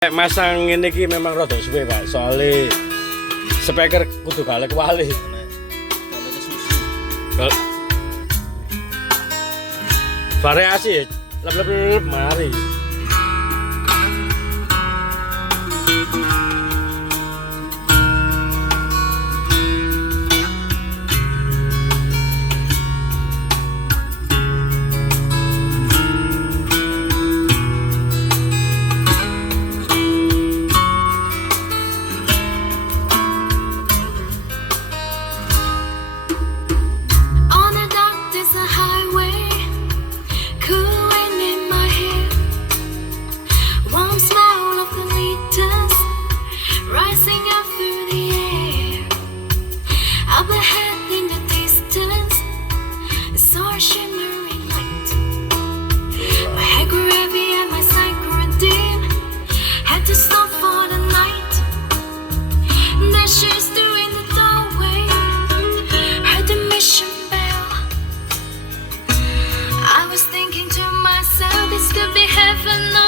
Masang ini ki memang rada suwe Pak, soalnya speaker kudu galak wali. Variasi, lep mari. I was thinking to myself, this could be heaven.